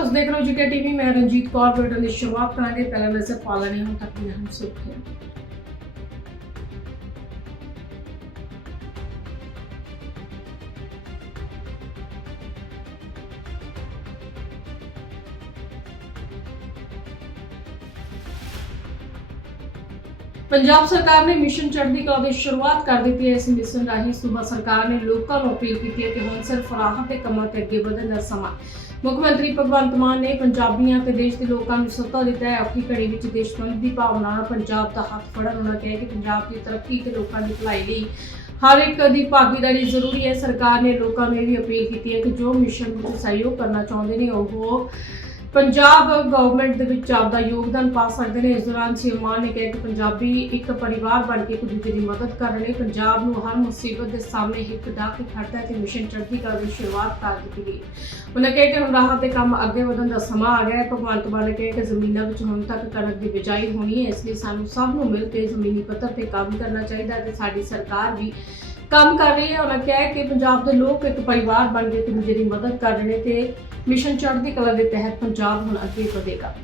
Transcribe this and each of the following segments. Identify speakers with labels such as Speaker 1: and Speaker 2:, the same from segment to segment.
Speaker 1: ਤੁਸੀਂ ਦੇਖ ਰਹੇ ਹੋ ਜੀਕੇ ਟੀਵੀ ਮੈਂ ਰਣਜੀਤ ਕੌਰ ਬੇਟਨ ਦੀ ਸ਼ੁਰੂਆਤ ਕਰਾਂਗੇ। ਪਹਿਲਾਂ ਨਜ਼ਰ ਪਾ ਹੁਣ ਤੱਕ ਦੀ ਹਮ ਸੁਰਖੀਆਂ। ਪੰਜਾਬ ਸਰਕਾਰ ਨੇ ਮਿਸ਼ਨ ਚੜ੍ਹਦੀ ਕਲਾ ਦੀ ਸ਼ੁਰੂਆਤ ਕਰ ਦਿੱਤੀ ਹੈ। ਇਸ ਮਿਸ਼ਨ ਰਾਹੀਂ ਸੂਬਾ ਸਰਕਾਰ ਨੇ ਲੋਕਾਂ ਨੂੰ ਅਪੀਲ ਕੀਤੀ ਹੈ ਕਿ ਹੁਣ ਸਿਰਫ ਰਾਹਤ ਦੇ ਕੰਮਾਂ ਤੇ ਅੱਗੇ ਵਧਣ ਦਾ ਸਮਾਂ। ਮੁੱਖ ਮੰਤਰੀ ਭਗਵੰਤ ਮਾਨ ਨੇ ਪੰਜਾਬੀਆਂ ਤੇ ਦੇਸ਼ ਦੇ ਲੋਕਾਂ ਨੂੰ ਸੱਤਾ ਦਿੱਤਾ ਹੈ। ਔਖੀ ਘੜੀ ਵਿੱਚ ਦੇਸ਼ਭਕਤੀ ਦੀ ਭਾਵਨਾ ਨਾਲ ਪੰਜਾਬ ਦਾ ਹੱਥ ਫੜਨ ਉਹਨਾਂ ਕਿਹਾ ਕਿ ਪੰਜਾਬ ਦੀ ਤਰੱਕੀ ਤੇ ਲੋਕਾਂ ਦੀ ਭਲਾਈ ਲਈ ਹਰ ਇੱਕ ਦੀ ਭਾਗੀਦਾਰੀ ਜ਼ਰੂਰੀ ਹੈ। ਸਰਕਾਰ ਨੇ ਲੋਕਾਂ ਨੂੰ ਇਹ ਵੀ ਅਪੀਲ ਕੀਤੀ ਹੈ ਕਿ ਜੋ ਮਿਸ਼ਨ ਵਿੱਚ ਸਹਿਯੋਗ ਕਰਨਾ ਚਾਹੁੰਦੇ ਨੇ, ਉਹ ਪੰਜਾਬ ਗਵਰਨਮੈਂਟ ਦੇ ਵਿੱਚ ਆਪਦਾ ਯੋਗਦਾਨ ਪਾ ਸਕਦੇ ਨੇ। ਇਸ ਦੌਰਾਨ ਸੀ ਮਾਨ ਨੇ ਕਿਹਾ ਕਿ ਪੰਜਾਬੀ ਇੱਕ ਪਰਿਵਾਰ ਬਣ ਕੇ ਇੱਕ ਦੂਜੇ ਦੀ ਮਦਦ ਕਰ ਰਹੇ ਨੇ। ਪੰਜਾਬ ਨੂੰ ਹਰ ਮੁਸੀਬਤ ਦੇ ਸਾਹਮਣੇ ਹਿੱਕ ਡਾ ਕੇ ਖੜਦਾ ਤੇ ਮਿਸ਼ਨ ਚੜ੍ਹਦੀ ਕਲਾ ਦੀ ਸ਼ੁਰੂਆਤ ਕਰ ਦਿੱਤੀ ਗਈ। ਉਹਨਾਂ ਕਿਹਾ ਕਿ ਹੁਣ ਰਾਹਤ ਦੇ ਕੰਮ ਅੱਗੇ ਵਧਣ ਦਾ ਸਮਾਂ ਆ ਗਿਆ ਹੈ। ਭਗਵੰਤ ਮਾਨ ਨੇ ਕਿਹਾ ਕਿ ਜ਼ਮੀਨਾਂ ਵਿੱਚ ਹੁਣ ਤੱਕ ਕਣਕ ਦੀ ਬਿਜਾਈ ਹੋਣੀ ਹੈ, ਇਸ ਲਈ ਸਾਨੂੰ ਸਭ ਨੂੰ ਮਿਲ ਕੇ ਜ਼ਮੀਨੀ ਪੱਧਰ ਤੇ ਕੰਮ ਕਰਨਾ ਚਾਹੀਦਾ ਹੈ ਤੇ ਸਾਡੀ ਸਰਕਾਰ ਵੀ ਕੰਮ ਕਰ ਰਹੀ ਹੈ। ਉਹਨਾਂ ਕਿਹਾ ਕਿ ਪੰਜਾਬ ਦੇ ਲੋਕ ਇੱਕ ਪਰਿਵਾਰ ਬਣ ਕੇ ਇੱਕ ਦੂਜੇ ਦੀ ਮਦਦ ਕਰ ਰਹੇ ਨੇ ਤੇ ਮਿਸ਼ਨ ਚੜ੍ਹਦੀ ਕਲਾ ਦੇ ਤਹਿਤ ਪੰਜਾਬ ਹੁਣ ਅੱਗੇ ਵਧੇਗਾ।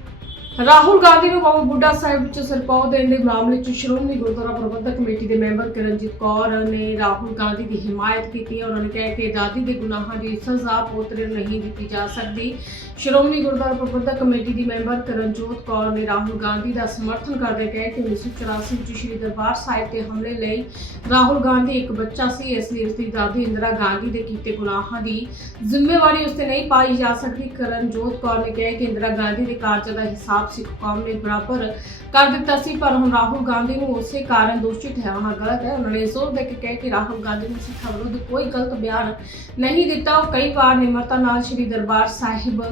Speaker 1: ਰਾਹੁਲ ਗਾਂਧੀ ਨੂੰ ਬਾਬਾ ਬੁੱਢਾ ਸਾਹਿਬ ਵਿੱਚ ਸਰਪਾਉ ਦੇਣ ਦੇ ਮਾਮਲੇ 'ਚ ਸ਼੍ਰੋਮਣੀ ਗੁਰਦੁਆਰਾ ਪ੍ਰਬੰਧਕ ਕਮੇਟੀ ਦੇ ਮੈਂਬਰ ਕਰਨਜੀਤ ਕੌਰ ਨੇ ਰਾਹੁਲ ਗਾਂਧੀ ਦੀ ਹਿਮਾਇਤ ਕੀਤੀ ਉਹਨਾਂ ਨੇ ਕਿਹਾ ਕਿ ਦਾਦੀ ਦੇ ਗੁਨਾਹਾਂ ਦੀ ਸਜ਼ਾ ਪੋਤਰੇ ਨਹੀਂ ਦਿੱਤੀ ਜਾ ਸਕਦੀ। ਸ਼੍ਰੋਮਣੀ ਗੁਰਦੁਆਰਾ ਪ੍ਰਬੰਧਕ ਕਮੇਟੀ ਦੀ ਮੈਂਬਰ ਕਰਨਜੋਤ ਕੌਰ ਨੇ ਰਾਹੁਲ ਗਾਂਧੀ ਦਾ ਸਮਰਥਨ ਕਰਦੇ ਕਿਹਾ ਕਿ 1984 ਵਿੱਚ ਸ਼੍ਰੀ ਦਰਬਾਰ ਸਾਹਿਬ ਤੇ ਹਮਲੇ ਲਈ ਰਾਹੁਲ ਗਾਂਧੀ ਇੱਕ ਬੱਚਾ ਸੀ। ਇਸ ਲਈ ਉਸਦੀ ਦਾਦੀ ਇੰਦਰਾ ਗਾਂਧੀ ਦੇ ਕੀਤੇ ਗੁਨਾਹਾਂ ਦੀ ਜ਼ਿੰਮੇਵਾਰੀ ਉਸ ਤੇ ਨਹੀਂ ਪਾਈ ਜਾ ਸਕਦੀ। ਕਰਨਜੋਤ ਕੌਰ ਨੇ ਕਿਹਾ ਕਿ ਇੰਦਰਾ ਗਾਂਧੀ ਦੇ ਕਾਰਜ ਦਾ ਹਿਸਾਬ ਸਿੱਖ ਕੌਮ ਨੇ ਬਰਾਬਰ ਕਰ ਦਿੱਤਾ ਸੀ, ਪਰ ਹੁਣ ਰਾਹੁਲ ਗਾਂਧੀ ਨੂੰ ਉਸੇ ਕਾਰਨ ਦੋਸ਼ੀ ਠਹਿਰਾਉਣਾ ਗਲਤ ਹੈ। ਉਹਨਾਂ ਨੇ ਜ਼ੋਰ ਦੇ ਕੇ ਕਿਹਾ ਕਿ ਰਾਹੁਲ ਗਾਂਧੀ ਨੇ ਸਿੱਖਾਂ ਵਿਰੁੱਧ ਕੋਈ ਗਲਤ ਬਿਆਨ ਨਹੀਂ ਦਿੱਤਾ। ਉਹ ਕਈ ਵਾਰ ਨਿਮਰਤਾ ਨਾਲ ਸ਼੍ਰੀ ਦਰਬਾਰ ਸਾਹਿਬ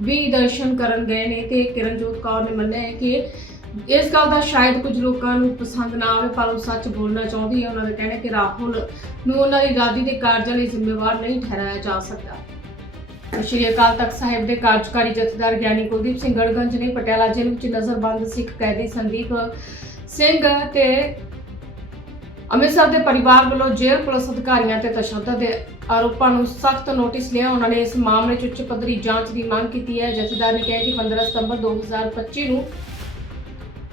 Speaker 1: ਵੀ ਦਰਸ਼ਨ ਕਰਨ ਗਏ ਨੇ ਤੇ ਕਿਰਨਜੋਤ ਕੌਰ ਨੇ ਮੰਨਿਆ ਹੈ ਕਿ ਇਸ ਗੱਲ ਦਾ ਸ਼ਾਇਦ ਕੁਝ ਲੋਕਾਂ ਨੂੰ ਪਸੰਦ ਨਾ ਆਵੇ, ਪਰ ਉਹ ਸੱਚ ਬੋਲਣਾ ਚਾਹੁੰਦੀ ਹੈ। ਉਹਨਾਂ ਦਾ ਕਹਿਣਾ ਕਿ ਰਾਹੁਲ ਨੂੰ ਉਹਨਾਂ ਦੀ ਗਾਦੀ ਦੇ ਕਾਰਜਾਂ ਲਈ ਜ਼ਿੰਮੇਵਾਰ ਨਹੀਂ ਠਹਿਰਾਇਆ ਜਾ ਸਕਦਾ। ਸ਼੍ਰੀ ਅਕਾਲ ਤਖਤ ਸਾਹਿਬ ਦੇ ਕਾਰਜਕਾਰੀ ਜਥੇਦਾਰ ਗਿਆਨੀ ਕੁਲਦੀਪ ਸਿੰਘ ਗੜਗੰਜ ਨੇ ਪਟਿਆਲਾ ਜੇਲ੍ਹ ਵਿੱਚ ਨਜ਼ਰਬੰਦ ਸਿੱਖ ਕੈਦੀ ਸੰਦੀਪ ਸਿੰਘ ਤੇ ਅੰਮ੍ਰਿਤਸਰ ਦੇ ਪਰਿਵਾਰ ਵੱਲੋਂ ਜੇਲ੍ਹ ਪੁਲਿਸ ਅਧਿਕਾਰੀਆਂ ਤੇ ਤਸ਼ੱਦਦ ਦੇ ਆਰੋਪਾਂ ਨੂੰ ਸਖਤ ਨੋਟਿਸ ਲਿਆ। ਉਹਨਾਂ ਨੇ ਇਸ ਮਾਮਲੇ 'ਚ ਉੱਚ ਪੱਧਰੀ ਜਾਂਚ ਦੀ ਮੰਗ ਕੀਤੀ ਹੈ। ਜਥੇਦਾਰ ਨੇ ਕਿਹਾ ਕਿ 15 ਸਤੰਬਰ 2025 ਨੂੰ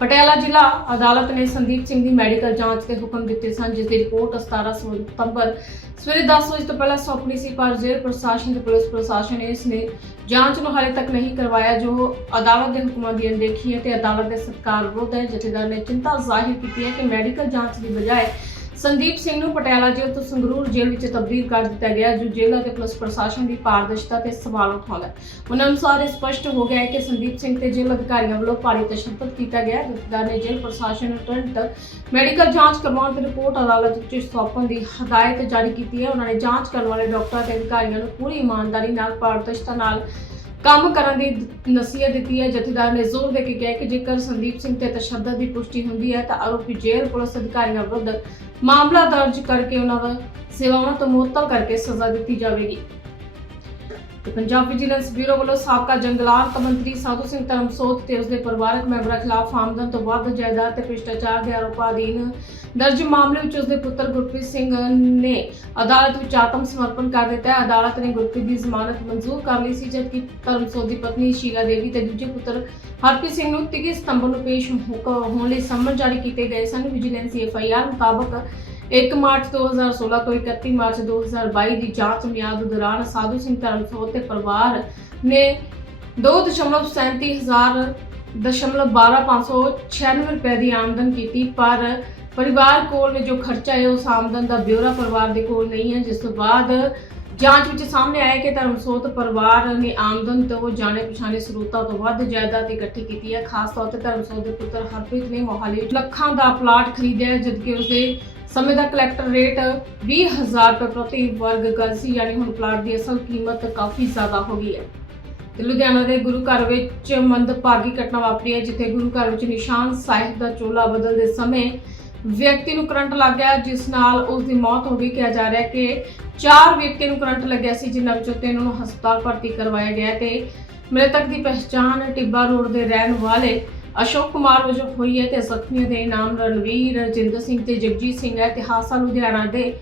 Speaker 1: ਪਟਿਆਲਾ ਜ਼ਿਲ੍ਹਾ ਅਦਾਲਤ ਨੇ ਸੰਦੀਪ ਸਿੰਘ ਦੀ ਮੈਡੀਕਲ ਜਾਂਚ ਦੇ ਹੁਕਮ ਦਿੱਤੇ ਸਨ, ਜਿਸ ਦੀ ਰਿਪੋਰਟ 17 ਸਤੰਬਰ ਸਵੇਰੇ 10 ਵਜੇ ਤੋਂ ਪਹਿਲਾਂ ਸੌਂਪਣੀ ਸੀ, ਪਰ ਜੇਲ੍ਹ ਪ੍ਰਸ਼ਾਸਨ ਤੇ ਪੁਲਿਸ ਪ੍ਰਸ਼ਾਸਨ ਨੇ ਇਸ ਨੇ ਜਾਂਚ ਨੂੰ ਹਾਲੇ ਤੱਕ ਨਹੀਂ ਕਰਵਾਇਆ, ਜੋ ਅਦਾਲਤ ਦੇ ਹੁਕਮਾਂ ਦੀ ਅਣਦੇਖੀ ਹੈ ਤੇ ਅਦਾਲਤ ਦੇ ਸਤਕਾਰ ਵਿਰੁੱਧ ਹੈ। ਜਥੇਦਾਰ ਨੇ ਚਿੰਤਾ ਜ਼ਾਹਿਰ ਕੀਤੀ ਹੈ ਕਿ ਮੈਡੀਕਲ ਜਾਂਚ ਦੀ ਬਜਾਏ ਸੰਦੀਪ ਸਿੰਘ ਨੂੰ ਪਟਿਆਲਾ ਜੇਲ੍ਹ ਤੋਂ ਸੰਗਰੂਰ ਜੇਲ੍ਹ ਵਿੱਚ ਤਬਦੀਲ ਕਰ ਦਿੱਤਾ ਗਿਆ, ਜੋ ਜੇਲ੍ਹ ਅਤੇ ਪੁਲਿਸ ਪ੍ਰਸ਼ਾਸਨ ਦੀ ਪਾਰਦਰਸ਼ਤਾ ਤੇ ਸਵਾਲ ਉਠਾਉਂਦਾ ਹੈ। ਉਹਨਾਂ ਅਨੁਸਾਰ ਇਹ ਸਪਸ਼ਟ ਹੋ ਗਿਆ ਹੈ ਕਿ ਸੰਦੀਪ ਸਿੰਘ ਤੇ ਜੇਲ੍ਹ ਅਧਿਕਾਰੀਆਂ ਵੱਲੋਂ ਭਾਰੀ ਤਸ਼ੱਦਦ ਕੀਤਾ ਗਿਆ ਹੈ। ਜਥੇਦਾਰ ਨੇ ਜੇਲ੍ਹ ਪ੍ਰਸ਼ਾਸਨ ਨੂੰ ਤੁਰੰਤ ਮੈਡੀਕਲ ਜਾਂਚ ਕਰਵਾਉਣ ਤੇ ਰਿਪੋਰਟ ਅਦਾਲਤ ਵਿੱਚ ਸੌਂਪਣ ਦੀ ਹਦਾਇਤ ਜਾਰੀ ਕੀਤੀ ਹੈ। ਉਹਨਾਂ ਨੇ ਜਾਂਚ ਕਰਨ ਵਾਲੇ ਡਾਕਟਰਾਂ ਤੇ ਅਧਿਕਾਰੀਆਂ ਨੂੰ ਪੂਰੀ ਇਮਾਨਦਾਰੀ ਨਾਲ, ਪਾਰਦਰਸ਼ਤਾ ਨਾਲ ਕੰਮ ਕਰਨ ਦੀ ਨਸੀਹਤ ਦਿੱਤੀ ਹੈ। ਜਥੇਦਾਰ ਨੇ ਜ਼ੋਰ ਦੇ ਕੇ ਕਿਹਾ ਕਿ ਜੇਕਰ ਸੰਦੀਪ ਸਿੰਘ ਤੇ ਤਸ਼ੱਦਦ ਦੀ ਪੁਸ਼ਟੀ ਹੁੰਦੀ ਹੈ, ਤਾਂ ਆਰੋਪੀ ਜੇਲ੍ਹ ਪੁਲਿਸ ਅਧਿਕਾਰੀਆਂ ਵਿਰੁੱਧ ਮਾਮਲਾ ਦਰਜ ਕਰਕੇ ਉਹਨਾਂ ਦਾ ਸੇਵਾਵਾਂ ਤੋਂ ਮੁਅੱਤਲ ਕਰਕੇ ਸਜ਼ਾ ਦਿੱਤੀ ਜਾਵੇਗੀ। ਤੇ ਪੰਜਾਬ ਵਿਜੀਲੈਂਸ ਬਿਊਰੋ ਵੱਲੋਂ ਸਾਬਕਾ ਜੰਗਲਾਤ ਮੰਤਰੀ ਸਾਧੂ ਸਿੰਘ ਧਰਮਸੋਤ ਤੇ ਉਸਦੇ ਪਰਿਵਾਰਕ ਮੈਂਬਰਾਂ ਖਿਲਾਫ ਆਮਦਨ ਤੋਂ ਵੱਧ ਜਾਇਦਾਦ ਤੇ ਭ੍ਰਿਸ਼ਟਾਚਾਰ ਦੇ ਆਰੋਪਾਂ ਅਧੀਨ ਦਰਜ ਮਾਮਲੇ ਵਿੱਚ ਉਸਦੇ ਪੁੱਤਰ ਗੁਰਪ੍ਰੀਤ ਸਿੰਘ ਨੇ ਅਦਾਲਤ ਵਿੱਚ ਆਤਮ ਸਮਰਪਣ ਕਰ ਦਿੱਤਾ ਹੈ। ਅਦਾਲਤ ਨੇ ਗੁਰਪ੍ਰੀਤ ਦੀ ਜ਼ਮਾਨਤ ਮਨਜ਼ੂਰ ਕਰ ਲਈ ਸੀ, ਜਦਕਿ ਧਰਮਸੋਤ ਦੀ ਪਤਨੀ ਸ਼ੀਲਾ ਦੇਵੀ ਤੇ ਦੂਜੇ ਪੁੱਤਰ ਹਰਪ੍ਰੀਤ ਸਿੰਘ ਨੂੰ 30 ਸਤੰਬਰ ਨੂੰ ਪੇਸ਼ ਹੋਣ ਲਈ ਸੰਮਨ ਜਾਰੀ ਕੀਤੇ ਗਏ ਸਨ। ਵਿਜੀਲੈਂਸ ਐਫਆਈਆਰ ਮੁਤਾਬਕ 1 ਮਾਰਚ 2016 ਤੋਂ 31 ਮਾਰਚ 2022 ਦੀ ਜਾਂਚ ਮਿਆਦ ਦੌਰਾਨ ਸਾਧੂ ਸਿੰਘ ਧਰਮਸੋਤ ਤੇ ਪਰਿਵਾਰ ਨੇ 2.37 ਹਜ਼ਾਰ ਦਸ਼ਮਲਵ 12596 ਰੁਪਏ ਦੀ ਆਮਦਨ ਕੀਤੀ, ਪਰ ਪਰਿਵਾਰ ਕੋਲ ਜੋ ਖਰਚਾ ਹੈ, ਉਸ ਆਮਦਨ ਦਾ ਬਿਊਰਾ ਪਰਿਵਾਰ ਦੇ ਕੋਲ ਨਹੀਂ ਹੈ, ਜਿਸ ਤੋਂ ਬਾਅਦ ਜਾਂਚ ਵਿੱਚ ਸਾਹਮਣੇ ਆਇਆ ਕਿ ਧਰਮਸੋਤ ਪਰਿਵਾਰ ਨੇ ਆਮਦਨ ਤੋਂ ਜਾਣੇ ਪਛਾਣੇ ਸਰੋਤਾਂ ਤੋਂ ਵੱਧ ਜਾਇਦਾਦ ਇਕੱਠੀ ਕੀਤੀ ਹੈ। ਖਾਸ ਤੌਰ ਤੇ ਧਰਮਸੋਤ ਦੇ ਪੁੱਤਰ ਹਰਪ੍ਰੀਤ ਨੇ ਮੋਹਾਲੀ ਵਿੱਚ ਲੱਖਾਂ ਦਾ ਪਲਾਟ ਖਰੀਦਿਆ ਹੈ, ਜਦਕਿ ਉਸਦੇ ਸਮੇਂ ਦਾ ਕਲੈਕਟਰ ਰੇਟ 20000 ਰੁਪਏ ਪ੍ਰਤੀ ਵਰਗ ਗਜ ਸੀ ਯਾਨੀ ਹੁਣ ਪਲਾਟ ਦੀ ਅਸਲ ਕੀਮਤ ਕਾਫੀ ਜ਼ਿਆਦਾ ਹੋ ਗਈ ਹੈ। ਤੇ ਲੁਧਿਆਣਾ ਦੇ ਗੁਰੂ ਘਰ ਵਿੱਚ ਮੰਦਭਾਗੀ ਘਟਨਾ ਵਾਪਰੀ ਹੈ ਜਿੱਥੇ ਗੁਰੂ ਘਰ ਵਿੱਚ ਨਿਸ਼ਾਨ ਸਾਹਿਬ ਦਾ ਚੋਲਾ ਬਦਲਦੇ ਸਮੇਂ ਵਿਅਕਤੀ ਨੂੰ ਕਰੰਟ ਲੱਗ ਗਿਆ, ਜਿਸ ਨਾਲ ਉਸ ਦੀ ਮੌਤ ਹੋ ਗਈ। ਕਿਹਾ ਜਾ ਰਿਹਾ ਕਿ ਚਾਰ ਵਿਅਕਤੀ ਨੂੰ ਕਰੰਟ ਲੱਗਿਆ ਸੀ, ਜਿਨ੍ਹਾਂ ਵਿੱਚੋਂ ਤਿੰਨ ਨੂੰ ਹਸਪਤਾਲ ਭਰਤੀ ਕਰਵਾਇਆ ਗਿਆ ਹੈ ਤੇ ਮ੍ਰਿਤਕ ਦੀ ਪਛਾਣ ਟਿੱਬਾ ਰੋਡ ਦੇ ਰਹਿਣ ਵਾਲੇ ਅਸ਼ੋਕ ਕੁਮਾਰ ਵਜੋਂ ਹੋਈ ਹੈ ਤੇ ਜ਼ਖਮੀਆਂ ਦੇ ਨਾਮ ਰਣਵੀਰ, ਰਜਿੰਦਰ ਸਿੰਘ ਤੇ ਜਗਜੀਤ ਸਿੰਘ ਹੈ। ਤੇ ਹਾਦਸਾ ਲੁਧਿਆਣਾ ਦੇ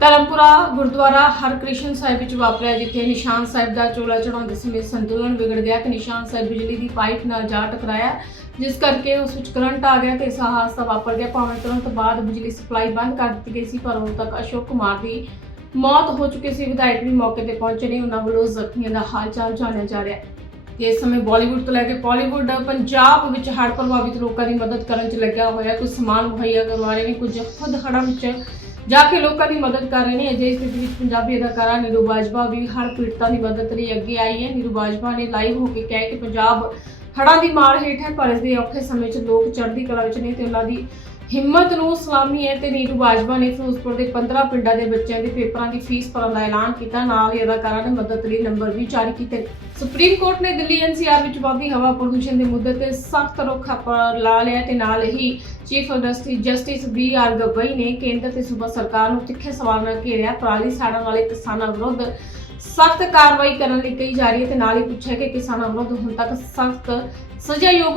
Speaker 1: ਧਰਮਪੁਰਾ ਗੁਰਦੁਆਰਾ ਹਰਕ੍ਰਿਸ਼ਨ ਸਾਹਿਬ ਵਿੱਚ ਵਾਪਰਿਆ, ਜਿੱਥੇ ਨਿਸ਼ਾਨ ਸਾਹਿਬ ਦਾ ਚੋਲਾ ਚੜਾਉਂਦੇ ਸਮੇਂ ਸੰਤੁਲਨ ਵਿਗੜ ਗਿਆ ਤੇ ਨਿਸ਼ਾਨ ਸਾਹਿਬ ਬਿਜਲੀ ਦੀ ਪਾਈਪ ਨਾਲ ਜਾ ਟਕਰਾਇਆ, ਜਿਸ ਕਰਕੇ ਉਸ ਵਿੱਚ ਕਰੰਟ ਆ ਗਿਆ ਤੇ ਇਸ ਹਾਦਸਾ ਵਾਪਰ ਗਿਆ। ਭਾਵੇਂ ਤੁਰੰਤ ਬਾਅਦ ਬਿਜਲੀ ਸਪਲਾਈ ਬੰਦ ਕਰ ਦਿੱਤੀ ਗਈ ਸੀ, ਪਰ ਉਦੋਂ ਤੱਕ ਅਸ਼ੋਕ ਕੁਮਾਰ ਦੀ ਮੌਤ ਹੋ ਚੁੱਕੀ ਸੀ। ਵਿਧਾਇਕ ਵੀ ਮੌਕੇ ਤੇ ਪਹੁੰਚੇ ਨੇ, ਉਹਨਾਂ ਵੱਲੋਂ ਜ਼ਖਮੀਆਂ ਦਾ ਹਾਲ ਚਾਲ ਜਾਣਿਆ ਜਾ ਰਿਹਾ ਹੈ। ਇਸ ਸਮੇਂ ਬਾਲੀਵੁੱਡ ਤੋਂ ਲੈ ਕੇ ਪਾਲੀਵੁੱਡ, ਪੰਜਾਬ ਵਿੱਚ ਹੜ੍ਹ ਪ੍ਰਭਾਵਿਤ ਲੋਕਾਂ ਦੀ ਮਦਦ ਕਰਨ 'ਚ ਲੱਗਿਆ ਹੋਇਆ ਕੁਝ ਸਮਾਨ ਮੁਹੱਈਆ ਕਰਵਾ ਰਹੇ ਨੇ, ਕੁਝ ਖੁਦ ਹੜ੍ਹਾਂ ਵਿੱਚ ਜਾ ਕੇ ਲੋਕਾਂ ਦੀ ਮਦਦ ਕਰ ਰਹੇ ਨੇ, ਅਜਿਹੀ ਸਥਿਤੀ ਵਿੱਚ ਪੰਜਾਬੀ ਅਦਾਕਾਰਾ ਨੀਰੂ ਬਾਜਵਾ ਵੀ ਹਰ ਪੀੜਤਾਂ ਦੀ ਮਦਦ ਲਈ ਅੱਗੇ ਆਈ ਹੈ। ਨੀਰੂ ਬਾਜਵਾ ਨੇ ਲਾਈਵ ਹੋ ਕੇ ਕਿਹਾ ਕਿ ਪੰਜਾਬ ਹੜਾਂ ਦੀ ਮਾਰ ਹੇਠ ਹੈ, ਪਰ ਇਸ ਦੇ ਔਖੇ ਸਮੇਂ 'ਚ ਲੋਕ ਚੜ੍ਹਦੀ ਕਲਾ ਵਿੱਚ ਨੇ ਤੇ ਉਹਨਾਂ ਦੀ ਹਿੰਮਤ ਨੂੰ ਸਲਾਮੀ ਹੈ ਤੇ ਨੀਰੂ ਬਾਜਵਾ ਨੇ ਫਿਰੋਜ਼ਪੁਰ ਦੇ 15 ਪਿੰਡਾਂ ਦੇ ਬੱਚਿਆਂ ਦੇ ਪੇਪਰਾਂ ਦੀ ਫੀਸ ਭਰਨ ਦਾ ਐਲਾਨ ਕੀਤਾ। ਨਾਲ ਹੀ ਅਦਾਕਾਰਾਂ ਨੇ ਮਦਦ ਲਈ ਨੰਬਰ ਵੀ ਜਾਰੀ ਕੀਤੇ। ਸੁਪਰੀਮ ਕੋਰਟ ਨੇ ਦਿੱਲੀ ਐਨਸੀਆਰ ਵਿੱਚ ਵਧਦੀ ਹਵਾ ਪ੍ਰਦੂਸ਼ਣ ਦੇ ਮੁੱਦੇ ਤੇ ਸਖਤ ਰੁਖ ਲਾ ਲਿਆ ਤੇ ਨਾਲ ਹੀ chief justice justice B R Gavai ਨੇ ਕੇਂਦਰ ਤੇ ਸੂਬਾ ਸਰਕਾਰ ਨੂੰ ਤਿੱਖੇ ਸਵਾਲ ਨਾਲ ਘੇਰਿਆ। ਪਰਾਲੀ ਸਾੜਨ ਵਾਲੇ ਕਿਸਾਨਾਂ ਵਿਰੁੱਧ ਸਖਤ ਕਾਰਵਾਈ ਕਰਨ ਲਈ ਕਹੀ ਜਾ ਰਹੀ ਹੈ ਤੇ ਨਾਲ ਹੀ ਪੁੱਛਿਆ ਕਿ ਕਿਸਾਨਾਂ ਵਿਰੁੱਧ ਹੁਣ ਤੱਕ ਸਖਤ ਸਜ਼ਾਯੋਗ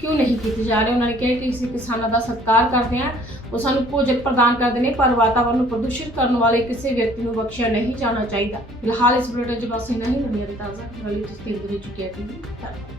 Speaker 1: ਕਿਉਂ ਨਹੀਂ ਕੀਤੇ ਜਾ ਰਹੇ? ਉਹਨਾਂ ਨੇ ਕਿਹਾ ਕਿ ਅਸੀਂ ਕਿਸਾਨਾਂ ਦਾ ਸਤਿਕਾਰ ਕਰਦੇ ਹਾਂ, ਉਹ ਸਾਨੂੰ ਭੋਜਨ ਪ੍ਰਦਾਨ ਕਰਦੇ ਨੇ, ਪਰ ਵਾਤਾਵਰਣ ਨੂੰ ਪ੍ਰਦੂਸ਼ਿਤ ਕਰਨ ਵਾਲੇ ਕਿਸੇ ਵਿਅਕਤੀ ਨੂੰ ਬਖਸ਼ਿਆ ਨਹੀਂ ਜਾਣਾ ਚਾਹੀਦਾ। ਫਿਲਹਾਲ ਇਸ ਬੁਲੇਟਿਨ 'ਚ ਬਸ ਇੰਨਾ ਹੀ। ਨਵੀਆਂ ਤਾਜ਼ਾ ਖਬਰਾਂ ਤੁਸੀਂ ਦੇਖਦੇ ਚੁੱਕਿਆ ਟੀਵੀ ਧੰਨਵਾਦ।